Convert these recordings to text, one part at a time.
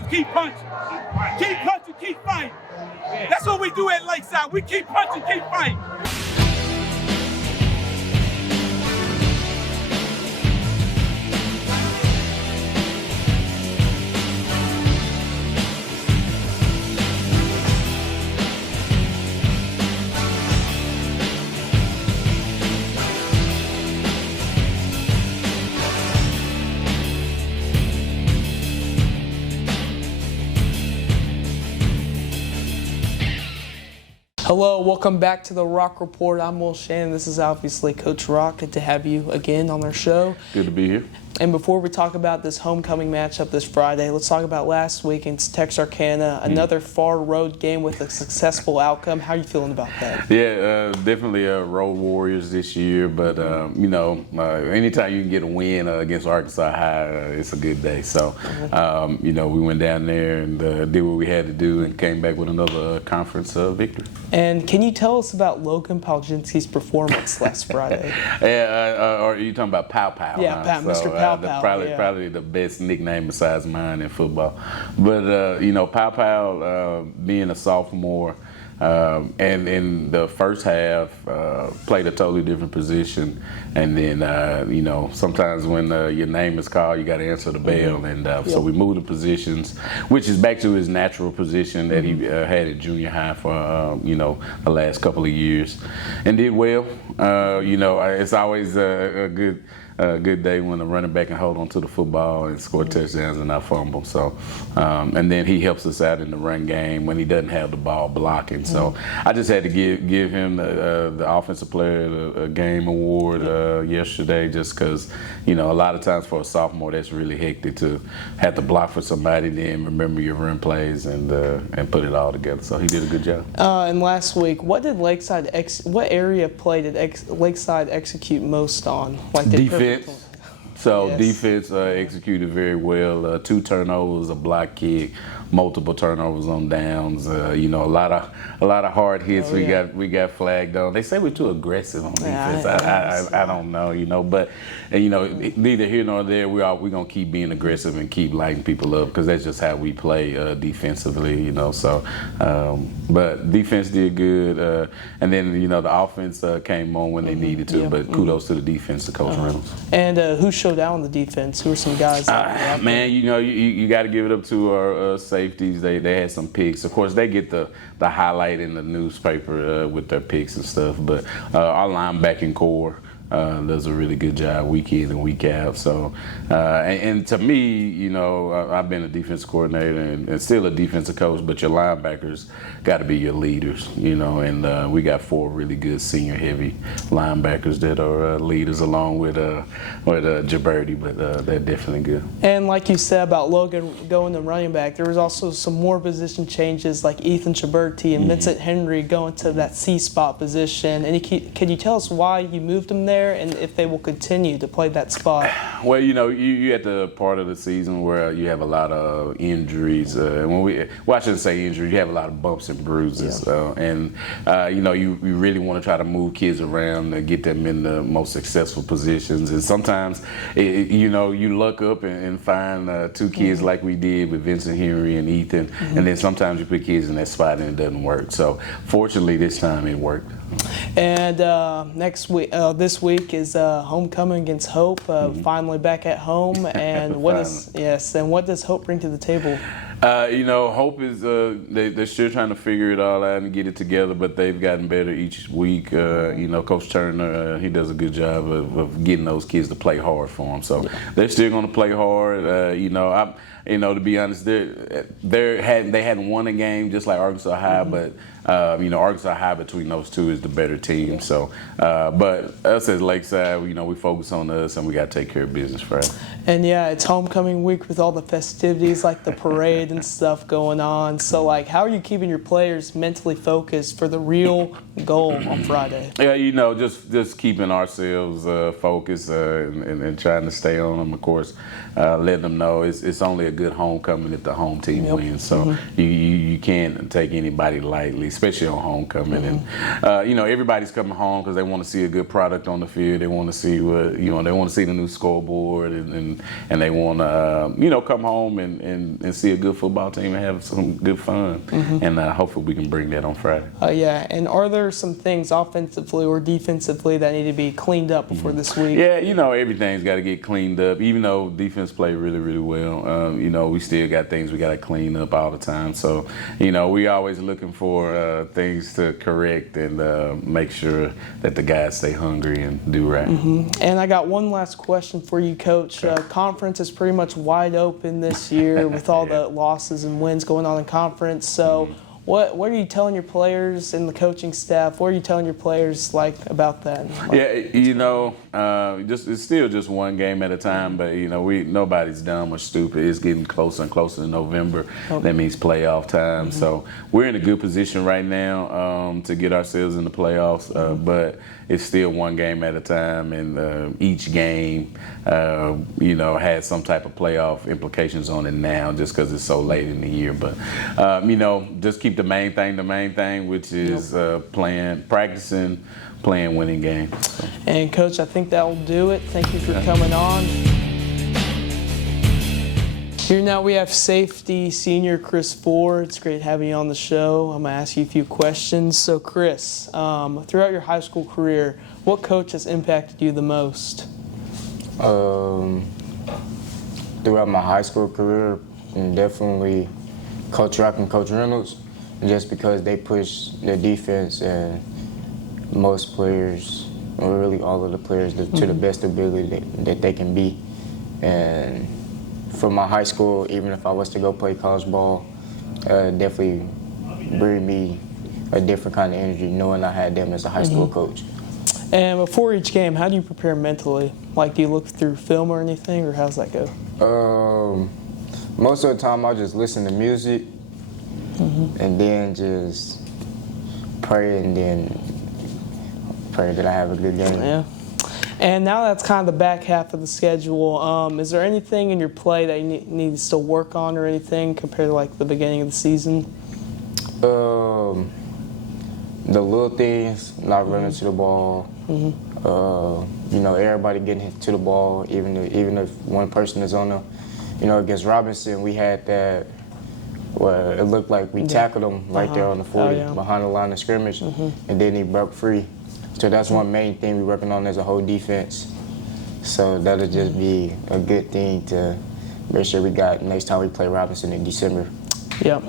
is keep punching. Keep punching, keep fighting. That's what we do at Lakeside. We keep punching, keep fighting. Hello, welcome back to the Rock Report. I'm Will Shannon. This is obviously Coach Rock. Good to have you again on our show. Good to be here. And before we talk about this homecoming matchup this Friday, let's talk about last week against Texarkana, another far road game with a successful outcome. How are you feeling about that? Yeah, definitely road warriors this year, but anytime you can get a win against Arkansas High, it's a good day. So, we went down there and did what we had to do and came back with another conference victory. And can you tell us about Logan Palczynski's performance last Friday? Are you talking about Pow Pow? Yeah, Mr. Pow Pow. Probably the best nickname besides mine in football. But, Pow Pow, being a sophomore, and in the first half, played a totally different position. And then, sometimes when your name is called, you got to answer the bell. And so we moved the positions, which is back to his natural position that he had at junior high for, the last couple of years. And did well. It's always a good day when the running back can hold on to the football and score touchdowns and not fumble. So, and then he helps us out in the run game when he doesn't have the ball blocking. So I just had to give him the Offensive Player of the Game award yesterday, just because, a lot of times for a sophomore that's really hectic to have to block for somebody, then remember your run plays and put it all together. So he did a good job. And last week, what did what area of play did Lakeside execute most on? Defense. Defense executed very well. 2 turnovers, a block kick, multiple turnovers on downs. A lot of hard hits. We got flagged on. They say we're too aggressive on defense. I don't know. But neither here nor there. We're gonna keep being aggressive and keep lighting people up because that's just how we play defensively. But defense did good. And then the offense came on when they needed to. But kudos to the defense, to Coach Reynolds. And who showed out on the defense? Who are some guys? Man, you got to give it up to our safeties. They had some picks. Of course, they get the highlight in the newspaper with their picks and stuff. But our linebacking core does a really good job week in and week out. So, and to me, I've been a defense coordinator and still a defensive coach, but your linebackers got to be your leaders, and we got 4 really good senior heavy linebackers that are leaders along with Jaberti, but they're definitely good. And like you said about Logan going to running back, there was also some more position changes like Ethan Jaberti and Vincent Henry going to that C-spot position. And can you tell us why you moved them there and if they will continue to play that spot? Well, you at the part of the season where you have a lot of injuries. I shouldn't say injuries. You have a lot of bumps and bruises, and you really want to try to move kids around and get them in the most successful positions. And sometimes, you luck up and find 2 kids like we did with Vincent Henry and Ethan, and then sometimes you put kids in that spot and it doesn't work. So fortunately, this time it worked. And this week is homecoming against Hope. Finally back at home. And what does Hope bring to the table? Hope is they're still trying to figure it all out and get it together, but they've gotten better each week. Coach Turner, he does a good job of getting those kids to play hard for them. So they're still going to play hard. To be honest, they hadn't won a game just like Arkansas High, but Arkansas High between those two is the better team. So, but us as Lakeside, we focus on us and we got to take care of business Friday. And it's homecoming week with all the festivities like the parade and stuff going on. So, how are you keeping your players mentally focused for the real goal on Friday? Yeah, just keeping ourselves focused and trying to stay on them. Of course, letting them know it's only a good homecoming if the home team wins. So you can't take anybody lightly, especially on homecoming. And everybody's coming home because they want to see a good product on the field. They want to see they want to see the new scoreboard and they want to come home and see a good football team and have some good fun. And hopefully we can bring that on Friday. Yeah, and are there some things offensively or defensively that need to be cleaned up before this week? Yeah, you know, everything's got to get cleaned up. Even though defense played really, really well, you know, we still got things we got to clean up all the time. So, you know, we always looking for things to correct and make sure that the guys stay hungry and do right. And I got one last question for you, Coach. Conference is pretty much wide open this year with all the losses and wins going on in conference. So what are you telling your players and the coaching staff? What are you telling your players about that? Yeah, you know, it's still just one game at a time. But you know, nobody's dumb or stupid. It's getting closer and closer to November. Okay. That means playoff time. So we're in a good position right now to get ourselves in the playoffs. But it's still one game at a time, and each game, you know, has some type of playoff implications on it now, just because it's so late in the year. But you know, just keep the main thing, which is practicing, playing winning games. So. And Coach, I think that will do it. Thank you for coming on. Here now we have safety senior Chris Ford. It's great having you on the show. I'm going to ask you a few questions. So Chris, throughout your high school career, what coach has impacted you the most? Throughout my high school career, definitely Coach Rock and Coach Reynolds, just because they push the defense and most players, or really all of the players, to the best ability that they can be. And from my high school, even if I was to go play college ball, definitely bring me a different kind of energy knowing I had them as a high school coach. And before each game, how do you prepare mentally? Like, do you look through film or anything, or how's that go? Most of the time, I just listen to music and then just pray, and then pray that I have a good game. Yeah. And now that's kind of the back half of the schedule. Is there anything in your play that you need to still work on or anything compared to like the beginning of the season? The little things, not running to the ball. You know, everybody getting to the ball, even if one person is on the, you know, against Robinson, we had that where it looked like we tackled him right there on the 40 behind the line of scrimmage, and then he broke free. So that's one main thing we're working on as a whole defense. So that'll just be a good thing to make sure we got next time we play Robinson in December. Yep,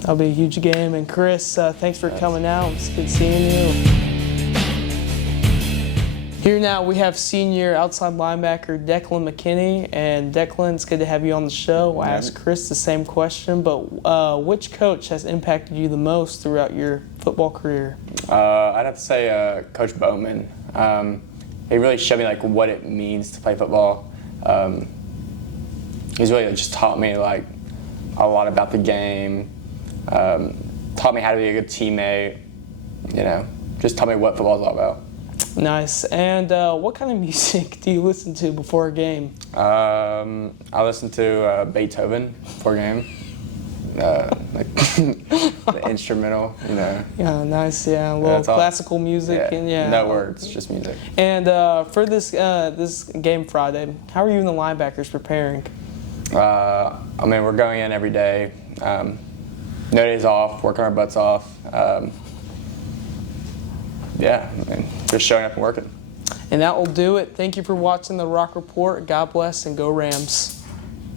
that'll be a huge game. And Chris, thanks for coming out. It's good seeing you. Here now we have senior outside linebacker Declan McKinney. And Declan, it's good to have you on the show. I asked Chris the same question, but which coach has impacted you the most throughout your football career? I'd have to say Coach Bowman. He really showed me like what it means to play football. He's really just taught me like a lot about the game. Taught me how to be a good teammate. You know, just taught me what football's all about. Nice. And what kind of music do you listen to before a game? I listen to Beethoven before a game. Like the instrumental, you know. Yeah, nice. Yeah, a little classical music. And no words, just music. And for this game Friday, how are you and the linebackers preparing? I mean, we're going in every day. No days off, working our butts off. Yeah, I mean, just showing up and working. And that will do it. Thank you for watching the Rock Report. God bless and go Rams.